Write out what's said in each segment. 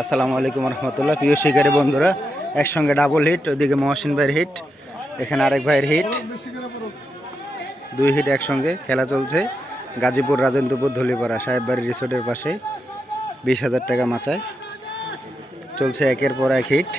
আসসালামু আলাইকুম রহমতুল্লাহ। প্রিয় শিকারী বন্ধুরা, একসঙ্গে ডাবল হিট। ওইদিকে মহসিন ভাইয়ের হিট, এখানে আরেক ভাইয়ের হিট, দুই হিট একসঙ্গে খেলা চলছে গাজীপুর রাজেন্দ্রপুর ধলিপাড়া সাহেব বাড়ি রিসোর্টের পাশে। 20,000 টাকা মাচায় চলছে একের পর এক হিট।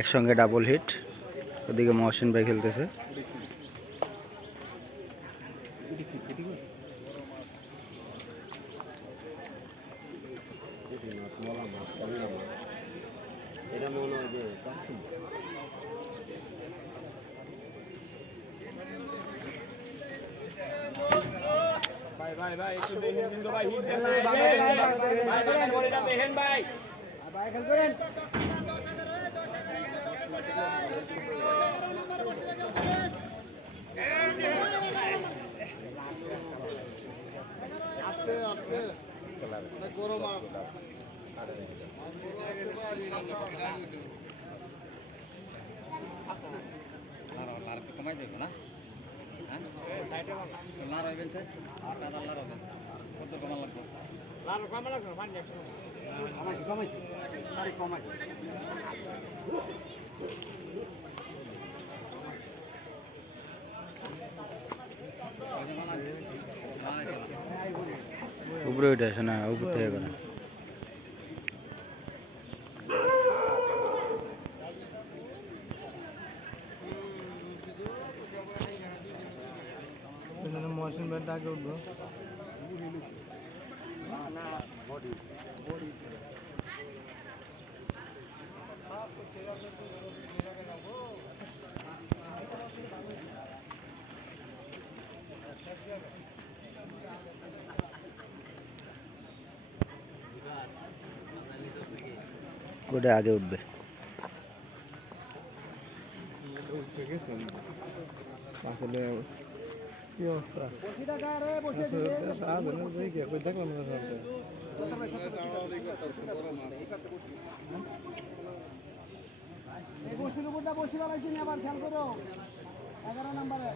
একসঙ্গে ডাবল হিট। ওদিকে মহসিন ভাই খেলতেছে। ভাই একটু দেখেন কিন্তু ভাই হিট দেন ভাই ধরে যান দেখেন ভাই ভাই খেল করেন আস্তে আস্তে না গরম মাছ লার কমাই দেব না লার হইবেন স্যার আর কাদা লার হবে কত কমা লাগবে লার কমা লাগবে পানি একটু আমার কমাই তারি কমাই উপরে উঠে আসে না, উপর থেকে করে মহসিন ভাই ডাকে উঠবো ওটা আগে উঠবে। আসলে কি অবস্থা দেখলাম বসির উপরটা বসি বাড়াইছি আবার খেয়াল করো 11 নম্বরে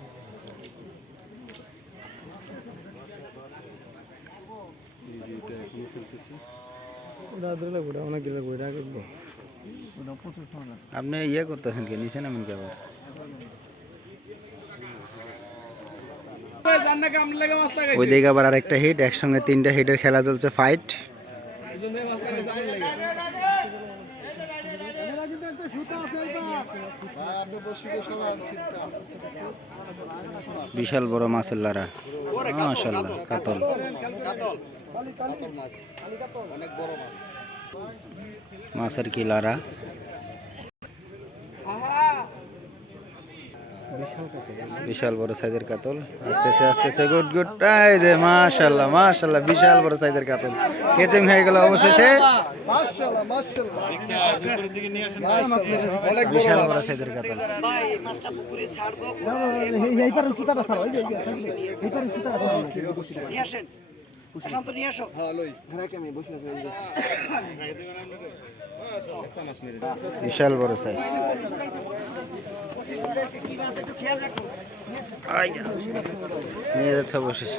আপনি ইয়ে করতেছেন কি নিচে নামেন কি আবার? ওই দিকে আবার আরেকটা হিট, একসঙ্গে 3টা হিটের খেলা চলছে ফাইট। বিশাল বড় মাছের লারা, মাশাআল্লাহ কাতল মাছের কি লারা, বিশাল বড় সাইজের কাতল। আস্তে আস্তে গুড গুড, এই যে মাশাআল্লাহ মাশাআল্লাহ বিশাল বড় সাইজের কাতল কেচিং হয়ে গেল অবশেষে। মাশাআল্লাহ মাশাআল্লাহ বিশাল বড় সাইজের কাতল। ভাই মাছটা পুকুরে ছাড়বো, এই পারে সুতাটা ছাড়ো, এই পারে সুতাটা ছাড়ো, নিয়ে আসেন শান্ত নিয়ে আসো। হ্যাঁ লই ঘরে কেমনে বসে আছে, বিশাল বড় সাইজ। নিয়ে যাচ্ছে অবশেষে।